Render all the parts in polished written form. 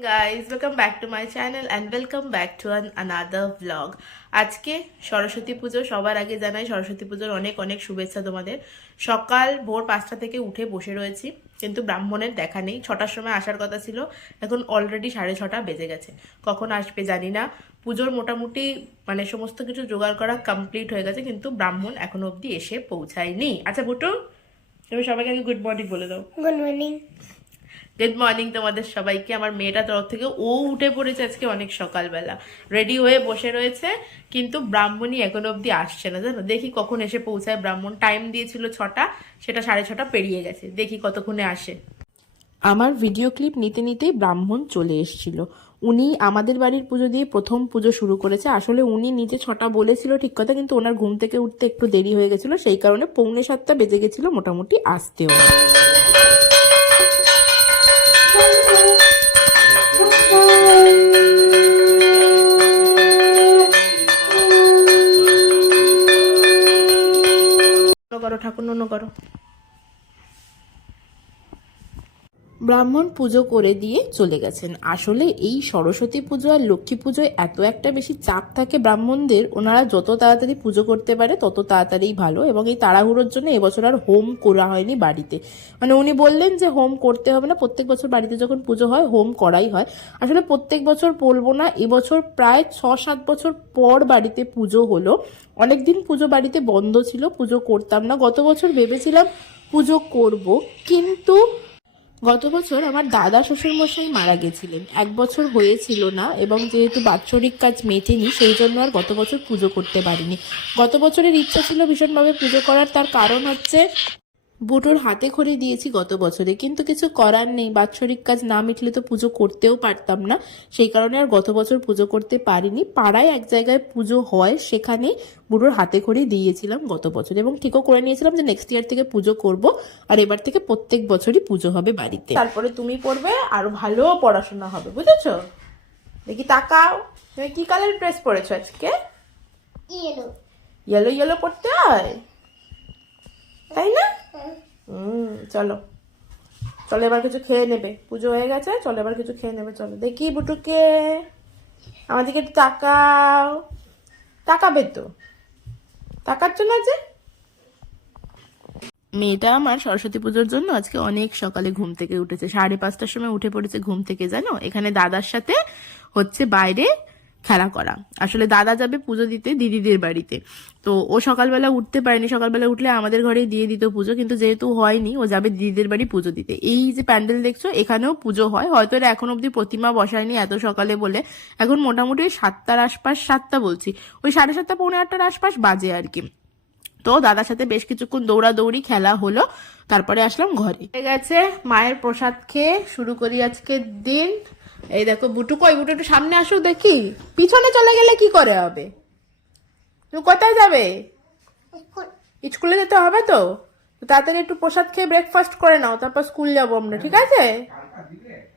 Guys, welcome back to my channel and welcome back to another vlog. আজকে সরস্বতী পুজো। সবার আগে জানাই সরস্বতী পুজোর অনেক অনেক শুভেচ্ছা তোমাদের। সকাল ভোর 5টা থেকে উঠে বসে রয়েছি, কিন্তু ব্রাহ্মণের দেখা নেই। 6টার সময় আসার কথা ছিল, এখন অলরেডি 6:30 বেজে গেছে। কখন আসবে জানি না। পুজোর মোটামুটি সমস্ত কিছু জোগাড় করা কমপ্লিট হয়ে গেছে, কিন্তু ব্রাহ্মণ এখনো অবধি এসে পৌঁছায়নি। আচ্ছা বুটু, তুমি সবাইকে আগে গুড মর্নিং বলে দাও। Good morning. গুড মর্নিং তোমাদের সবাইকে। আমার মেয়েটার তরফ থেকে ও উঠে পড়েছে আজকে অনেক সকালবেলা, রেডি হয়ে বসে রয়েছে, কিন্তু ব্রাহ্মণই এখন অবধি আসছে না। জানো, দেখি কখন এসে পৌঁছায় ব্রাহ্মণ। টাইম দিয়েছিল 6টা, সেটা 6:30 পেরিয়ে গেছে। দেখি কতক্ষণে আসে। আমার ভিডিও ক্লিপ নিতে নিতেই ব্রাহ্মণ চলে এসেছিল। উনি আমাদের বাড়ির পুজো দিয়ে প্রথম পুজো শুরু করেছে। আসলে উনি নিজে 6টা বলেছিল ঠিক কথা, কিন্তু ওনার ঘুম থেকে উঠতে একটু দেরি হয়ে গেছিল, সেই কারণে 6:45 বেজে গেছিল মোটামুটি আসতেও। করো ঠাকুর, নন্য করো। ব্রাহ্মণ পুজো করে দিয়ে চলে গেছেন। আসলে এই সরস্বতী পুজো আর লক্ষ্মী পুজোয় এত একটা বেশি চাপ থাকে ব্রাহ্মণদের, ওনারা যত তাড়াতাড়ি পুজো করতে পারে তত তাড়াতাড়ি ভালো। এবং এই তাড়াহুড়োর জন্য এবছর আর হোম করা হয়নি বাড়িতে। উনি বললেন যে হোম করতে হবে না, প্রত্যেক বছর বাড়িতে যখন পুজো হয় হোম করাই হয়। আসলে প্রত্যেক বছর বলবো না, এবছর প্রায় 6-7 বছর পর বাড়িতে পুজো হলো। অনেকদিন পুজো বাড়িতে বন্ধ ছিল, পুজো করতাম না। গত বছর ভেবেছিলাম পুজো করব, কিন্তু গত বছর আমার দাদা শ্বশুরমশাই মারা গেছিলেন। 1 বছর হয়েছিল না, এবং যেহেতু বাৎসরিক কাজ মেটেনি, সেই জন্য আর গত বছর পুজো করতে পারিনি। গত বছরের ইচ্ছা ছিল ভীষণভাবে পুজো করার। তার কারণ হচ্ছে বুটোর হাতে খড়ি দিয়েছি গত বছরে, কিন্তু কিছু করার নেই, বাৎসরিক কাজ না মিটলে তো পুজো করতেও পারতাম না। সেই কারণে আর গত বছর পুজো করতে পারিনি। পাড়ায় এক জায়গায় পুজো হয়, সেখানে বুটোর হাতে খড়ি দিয়েছিলাম গত বছর, এবং ঠিকও করে নিয়েছিলাম যে নেক্সট ইয়ার থেকে পুজো করব। আর এবার থেকে প্রত্যেক বছরই পুজো হবে বাড়িতে। তারপরে তুমি পড়বে, আরো ভালো পড়াশোনা হবে, বুঝেছো? দেখি তাকাও, তুমি কি কালার ড্রেস পরেছো আজকে? ইয়েলো। ইয়েলো ইয়েলো পড়তে হয়, তাই না? চলো চলো, এবার কিছু খেয়ে নেবে। পুজো হয়ে গেছে, চলো এবার কিছু খেয়ে নেবে। চলো দেখি বুটুকে, আমাদেরকে একটু তাকাও। তাকাবে তো, তাকাচ্ছ না যে? মেয়েটা আমার সরস্বতী পুজোর জন্য আজকে অনেক সকালে ঘুম থেকে উঠেছে। 5:30টার সময় উঠে পড়েছে ঘুম থেকে। জানো, এখানে দাদার সাথে হচ্ছে বাইরে খেলা করা। আসলে দাদা যাবে পুজো দিতে দিদিদের বাড়িতে, তো ও সকালবেলা উঠতে পারেনি। সকালবেলা উঠলে আমাদের ঘরে দিয়ে দিত পুজো, কিন্তু যেহেতু হয়নি, ও যাবে দিদিদের বাড়ি পুজো দিতে। এই যে প্যান্ডেল দেখছো, এখানেও পুজো হয়। হয়তো এরা এখন অব্দি প্রতিমা বসায়নি এত সকালে বলে। এখন মোটামুটি 7টার আশপাশ, 7টা বলছি, ওই 7:30 পৌনে 8টার আশপাশ বাজে আর কি। তো দাদার সাথে বেশ কিছুক্ষণ দৌড়াদৌড়ি খেলা হলো, তারপরে আসলাম ঘরে। ঠিক আছে, মায়ের প্রসাদ খেয়ে শুরু করি আজকের দিন। এই দেখো বুটু, কই বুটু, একটু সামনে আসুক দেখি। পিছনে চলে গেলে কি করে হবে? তুমি কোথায় যাবে? স্কুলে যেতে হবে তো, তাড়াতাড়ি একটু প্রসাদ খেয়ে ব্রেকফাস্ট করে নাও, তারপর স্কুল যাবো আমরা, ঠিক আছে?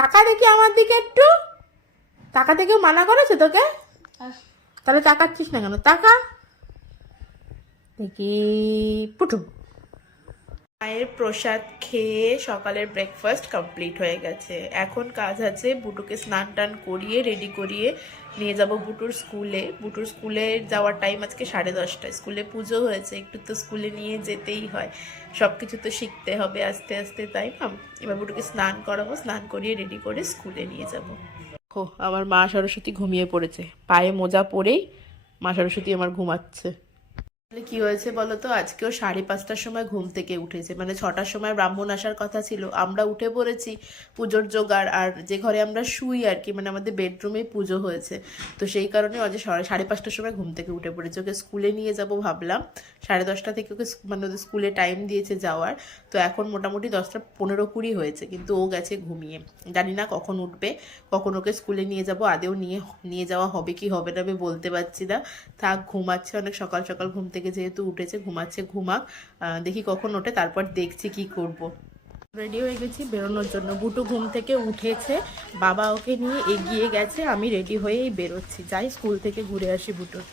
টাকা দেখি আমার দিকে একটু। টাকা থেকেও মানা করেছে তোকে? তাহলে তাকাচ্ছিস না কেন? টাকা দেখি পুটু। মায়ের প্রসাদ খেয়ে সকালের ব্রেকফাস্ট কমপ্লিট হয়ে গেছে। এখন কাজ আছে বুটুকে স্নান টান করিয়ে রেডি করিয়ে নিয়ে যাব বুটুর স্কুলে। বুটুর স্কুলে যাওয়ার টাইম আজকে 10:30। স্কুলে পুজো হয়েছে, একটু তো স্কুলে নিয়ে যেতেই হয়, সব কিছু তো শিখতে হবে আস্তে আস্তে, তাই না? এবার বুটুকে স্নান করাবো, স্নান করিয়ে রেডি করে স্কুলে নিয়ে যাব। ও, আমার মা সরস্বতী ঘুমিয়ে পড়েছে। পায়ে মোজা পরেই মা সরস্বতী আমার ঘুমাচ্ছে। কি হয়েছে বলতো, আজকেও 5:30টার সময় ঘুম থেকে উঠেছে। 6টার সময় ব্রাহ্মণ আসার কথা ছিল, আমরা উঠে পড়েছি পুজোর জোগাড়। আর যে ঘরে আমরা শুই আর কি, আমাদের বেডরুমে পুজো হয়েছে, তো সেই কারণে আজ 5:30টার সময় ঘুম থেকে উঠে পড়েছে। ওকে স্কুলে নিয়ে যাব ভাবলাম, 10:30 থেকে ওকে ওদের স্কুলে টাইম দিয়েছে যাওয়ার। তো এখন মোটামুটি 10:15-20 হয়েছে, কিন্তু ও গেছে ঘুমিয়ে। জানি না কখন উঠবে, কখন ওকে স্কুলে নিয়ে যাব। আদেও নিয়ে যাওয়া হবে কি হবে না আমি বলতে পারছি না। থাক, ঘুমাচ্ছে, অনেক সকাল সকাল ঘুম থেকে যেহেতু উঠেছে, ঘুমাচ্ছে, ঘুমাক। দেখি কখন ওঠে, তারপর দেখছি কি করব। রেডি হয়ে গেছি বেরোনোর জন্য। বুটু ঘুম থেকে উঠেছে, বাবা ওকে নিয়ে এগিয়ে গেছে, আমি রেডি হয়েই বেরোচ্ছি। যাই স্কুল থেকে ঘুরে আসি বুটুর।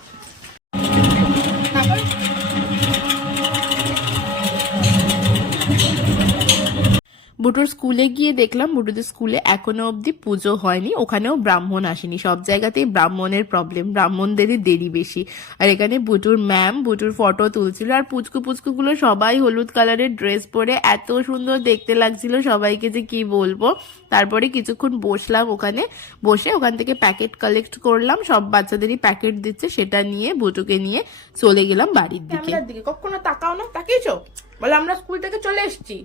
বুটুর স্কুলে গিয়ে দেখলাম বুটুদের স্কুলে এখনো অবধি পুজো হয়নি, ওখানেও ব্রাহ্মণ আসেনি। সব জায়গাতেই ব্রাহ্মণের প্রবলেম, ব্রাহ্মণদেরই দেরি বেশি। আর এখানে বুটুর ম্যাম বুটুর ফটো তুলছিল, আর পুচকু পুচকুগুলো সবাই হলুদ কালারের ড্রেস পরে এত সুন্দর দেখতে লাগছিল সবাইকে যে কি বলবো। তারপরে কিছুক্ষণ বসলাম ওখানে, বসে ওখান থেকে প্যাকেট কালেক্ট করলাম, সব বাচ্চাদেরই প্যাকেট দিচ্ছে, সেটা নিয়ে বুটুকে নিয়ে চলে গেলাম বাড়ির দিকে। ক্যামেরার দিকে কখনো তাকাও না, তাকিয়েছো? বলো আমরা স্কুল থেকে চলে এসেছি,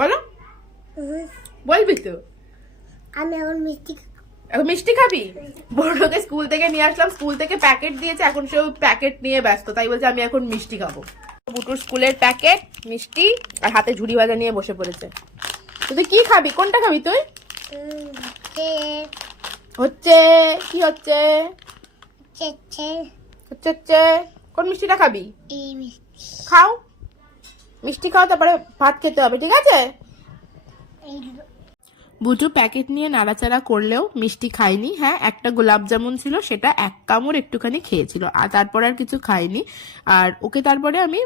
বলো। বলবি তো? আমি এখন মিষ্টি খাবি? বড়কে স্কুল থেকে নিয়ে আসলাম, স্কুল থেকে প্যাকেট দিয়েছে, এখন সে প্যাকেট নিয়ে ব্যস্ত, তাই বলছে আমি এখন মিষ্টি খাবো। বুটুর স্কুলের প্যাকেট, মিষ্টি, আর হাতে ঝুড়ি ভাজা নিয়ে বসে পড়েছে। তুই কি খাবি? কোনটা খাবি তুই? হচ্ছে কি হচ্ছে? হচ্ছে কোন মিষ্টিটা খাবি? খাও, মিষ্টি খাও, তারপরে ভাত খেতে হবে, ঠিক আছে? বুটু প্যাকেট নিয়ে নাড়াচাড়া করলেও মিষ্টি খায়নি। হ্যাঁ, একটা গোলাপ জামুন ছিল, সেটা এক কামড় একটুখানি খেয়েছিল, আর তারপর আর কিছু খায়নি। আর ওকে তারপরে আমি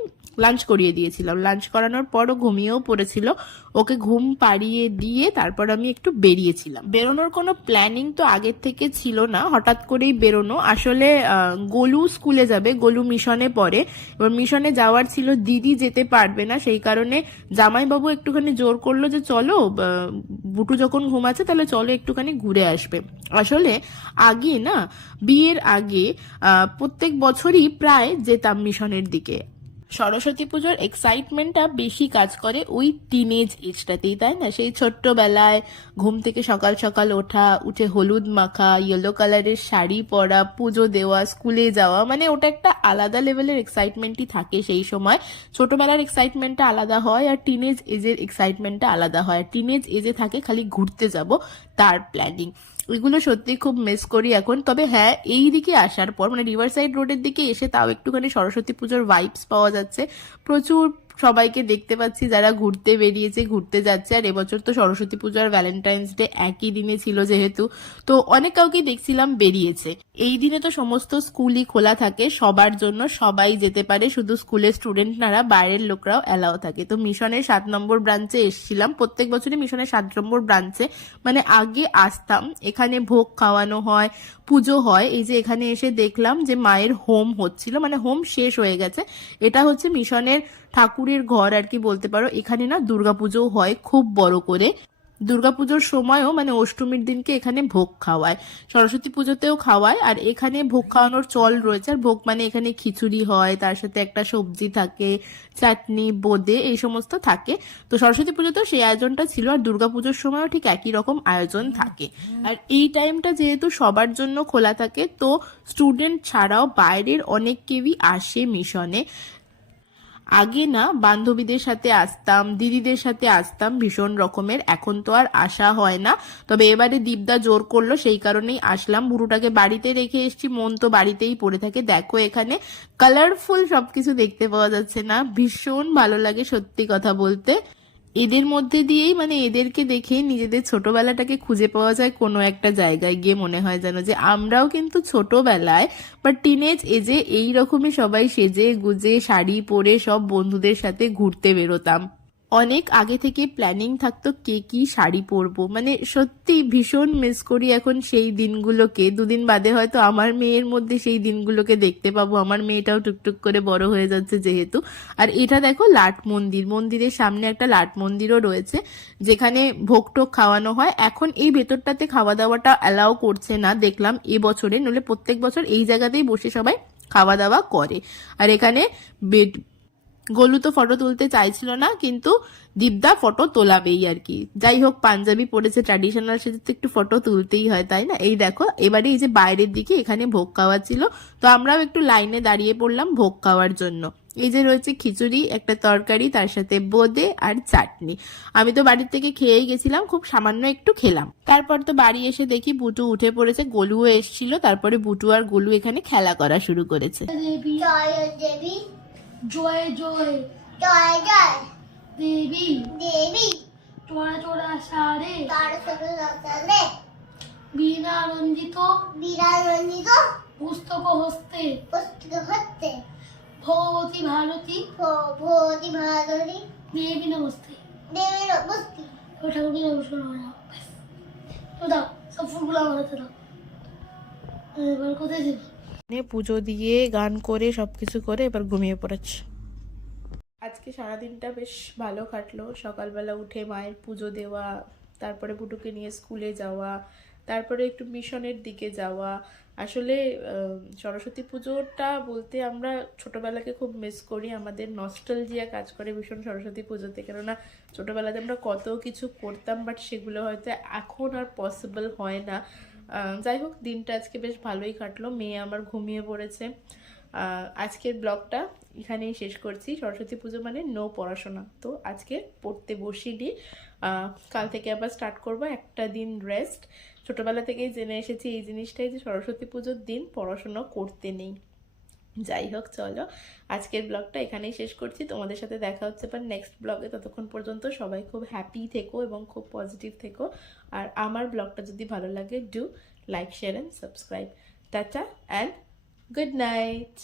লাঞ্চ করিয়ে দিয়েছিলাম, লাঞ্চ করানোর পরও ঘুমিয়েও পড়েছিল। ওকে ঘুম পাড়িয়ে দিয়ে তারপর আমি একটু বেরিয়েছিলাম। বেরোনোর কোনো প্ল্যানিং তো আগের থেকে ছিল না, হঠাৎ করেই বেরোনো। আসলে গোলু স্কুলে যাবে, গোলু মিশনে পড়ে, এবার মিশনে যাওয়ার ছিল, দিদি যেতে পারবে না, সেই কারণে জামাইবাবু একটুখানি জোর করলো যে চলো, বুটু যখন ঘুমাচ্ছে তাহলে চলো একটুখানি ঘুরে আসবে। আসলে আগে না, বিয়ের আগে প্রত্যেক বছরই প্রায় যেতাম মিশনের দিকে। সরস্বতী পুজোর এক্সাইটমেন্টটা বেশি কাজ করে ওই টিনেজ এজটাতেই, তাই না? সেই ছোট্টবেলায় ঘুম থেকে সকাল সকাল ওঠা, উঠে হলুদ মাখা, ইয়েলো কালারের শাড়ি পরা, পুজো দেওয়া, স্কুলে যাওয়া, মানে ওটা একটা আলাদা লেভেলের এক্সাইটমেন্টই থাকে সেই সময়। ছোটবেলার এক্সাইটমেন্টটা আলাদা হয়, আর টিনেজ এজের এক্সাইটমেন্টটা আলাদা হয়। টিনেজ এজে থাকে খালি ঘুরতে যাব, তার প্ল্যানিং। এগুলো সত্যি খুব মিস করি এখন। তবে হ্যাঁ, এই দিকে আসার পর মানে রিভারসাইড রোডের দিকে এসে তাও একটুখানি সরস্বতী পুজোর ভাইবস পাওয়া যাচ্ছে। প্রচুর সবাইকে দেখতে পাচ্ছি যারা ঘুরতে বেরিয়েছে, ঘুরতে যাচ্ছে। আর এবছর তো সরস্বতী পুজো আর ভ্যালেন্টাইন্স ডে একই দিনে ছিল যেহেতু, তো অনেক কাউকেই দেখছিলাম বেরিয়েছে। এই দিনে তো সমস্ত স্কুলই খোলা থাকে সবার জন্য, সবাই যেতে পারে, শুধু স্কুলের স্টুডেন্ট না, বাইরের লোকরাও অ্যালাও থাকে। তো মিশনের 7 নম্বর ব্রাঞ্চে এসেছিলাম, প্রত্যেক বছরই মিশনের 7 নম্বর ব্রাঞ্চে মানে আগে আসতাম। এখানে ভোগ খাওয়ানো হয়, পুজো হয়। এই যে এখানে এসে দেখলাম যে মায়ের হোম হচ্ছিল, মানে হোম শেষ হয়ে গেছে। এটা হচ্ছে মিশনের ঠাকুরের ঘর আর কি বলতে পারো। এখানে না দুর্গাপুজোও হয় খুব বড় করে। দুর্গাপুজোর সময়ও মানে অষ্টমীর দিনকে এখানে ভোগ খাওয়ায়, সরস্বতী পুজোতেও খাওয়ায়, আর এখানে ভোগ খাওয়ানোর চল রয়েছে। আর ভোগ মানে এখানে খিচুড়ি হয়, তার সাথে একটা সবজি থাকে, চাটনি, বোঁদে, এই সমস্ত থাকে। তো সরস্বতী পুজোতেও সেই আয়োজনটা ছিল, আর দুর্গাপুজোর সময়ও ঠিক একই রকম আয়োজন থাকে। আর এই টাইমটা যেহেতু সবার জন্য খোলা থাকে, তো স্টুডেন্ট ছাড়াও বাইরের অনেক কেউই আসে মিশনে। আগে না বান্ধবীদের সাথে আসতাম, দিদিদের সাথে আসতাম ভীষণ রকমের, এখন তো আর আসা হয় না। তবে এবারে দীপদা জোর করলো, সেই কারণেই আসলাম। বুড়োটাকে বাড়িতে রেখে এসেছি, মন তো বাড়িতেই পড়ে থাকে। দেখো এখানে কালারফুল সবকিছু দেখতে পাওয়া যাচ্ছে না, ভীষণ ভালো লাগে সত্যি কথা বলতে। এদের মধ্যে দিয়েই মানে এদেরকে দেখে নিজেদের ছোটবেলাটাকে খুঁজে পাওয়া যায় কোনো একটা জায়গায় গিয়ে। মনে হয় যেন যে আমরাও কিন্তু ছোটবেলায় বা টিনেজ এজে এইরকমই সবাই সেজে গুজে শাড়ি পরে সব বন্ধুদের সাথে ঘুরতে বেরোতাম। অনেক আগে থেকে প্ল্যানিং থাকতো কে কি শাড়ি পরবো, মানে সত্যি ভীষণ মিস করি এখন সেই দিনগুলোকে। দুদিন বাদে হয়তো আমার মেয়ের মধ্যে সেই দিনগুলোকে দেখতে পাবো, আমার মেয়েটাও টুকটুক করে বড় হয়ে যাচ্ছে যেহেতু। আর এটা দেখো লাট মন্দির, মন্দিরের সামনে একটা লাট মন্দিরও রয়েছে যেখানে ভোগ টোগ খাওয়ানো হয়। এখন এই ভেতরটাতে খাওয়া দাওয়াটা অ্যালাউ করছে না দেখলাম এবছরে, নইলে প্রত্যেক বছর এই জায়গাতেই বসে সবাই খাওয়া দাওয়া করে। আর এখানে বেড, গোলু তো ফটো তুলতে চাইছিল না, কিন্তু দীপদা ফটো তোলাবেই আর কি। যাই হোক, পাঞ্জাবি পরেছে, ট্র্যাডিশনাল সেজে তো একটু ফটো তুলতেই হয়, তাই না? এই দেখো এবারে এই যে বাইরের দিকে এখানে ভোগ খাওয়া ছিল, তো আমরাও একটু লাইনে দাঁড়িয়ে পড়লাম ভোগ খাওয়ার জন্য। এই যে রয়েছে খিচুড়ি, একটা তরকারি, তার সাথে বোঁদে আর চাটনি। আমি তো বাড়ির থেকে খেয়েই গেছিলাম, খুব সামান্য একটু খেলাম। তারপর তো বাড়ি এসে দেখি বুটু উঠে পড়েছে, গোলুও এসেছিল। তারপরে বুটু আর গোলু এখানে খেলা করা শুরু করেছে। জয় দেবী, জয় জয় জয় জয় দেবী দেবী, চোরা চোরা সারে তার সাথে সাথে বীণা রঞ্জিত বিরাজ রঞ্জিত পুস্তক হস্তে পুস্তক হচ্ছে ভগবতী ভারতী ভগবতী ভারতী দেবী নমস্তে। দেবীর বস্তি এবার ঠাকুরকে নমস্কার করে দাও ব্যাস। তো দাও সব ফুলগুলো আমার হাতে দাও। এবার কোথায় যাবে? পুজো দিয়ে গান করে সব কিছু করে এবার ঘুমিয়ে পড়েছে। আজকে সারাদিনটা বেশ ভালো কাটলো। সকালবেলা উঠে মায়ের পুজো দেওয়া, তারপরে বুটুকে নিয়ে স্কুলে যাওয়া, তারপরে একটু মিশনের দিকে যাওয়া। আসলে সরস্বতী পুজোটা বলতে আমরা ছোটবেলাকে খুব মিস করি, আমাদের নস্টালজিয়া কাজ করে ভীষণ সরস্বতী পুজোতে, কেননা ছোটবেলাতে আমরা কত কিছু করতাম, বাট সেগুলো হয়তো এখন আর পসিবল হয় না। যাই হোক, দিনটা আজকে বেশ ভালোই কাটলো। মেয়ে আমার ঘুমিয়ে পড়েছে। আজকের ব্লগটা এখানেই শেষ করছি। সরস্বতী পুজো মানে নো পড়াশোনা, তো আজকে পড়তে বসিনি। কাল থেকে আবার স্টার্ট করব, একটা দিন রেস্ট। ছোটবেলা থেকেই জেনে এসেছি এই জিনিসটাই, যে সরস্বতী পুজোর দিন পড়াশোনা করতে নেই। যাই হোক, চলো আজকের ব্লগটা এখানেই শেষ করছি। তোমাদের সাথে দেখা হচ্ছে আবার নেক্সট ব্লগে। ততক্ষণ পর্যন্ত সবাই খুব হ্যাপি থেকো এবং খুব পজিটিভ থেকো। আর আমার ব্লগটা যদি ভালো লাগে, do like, share and subscribe. Tata and good night.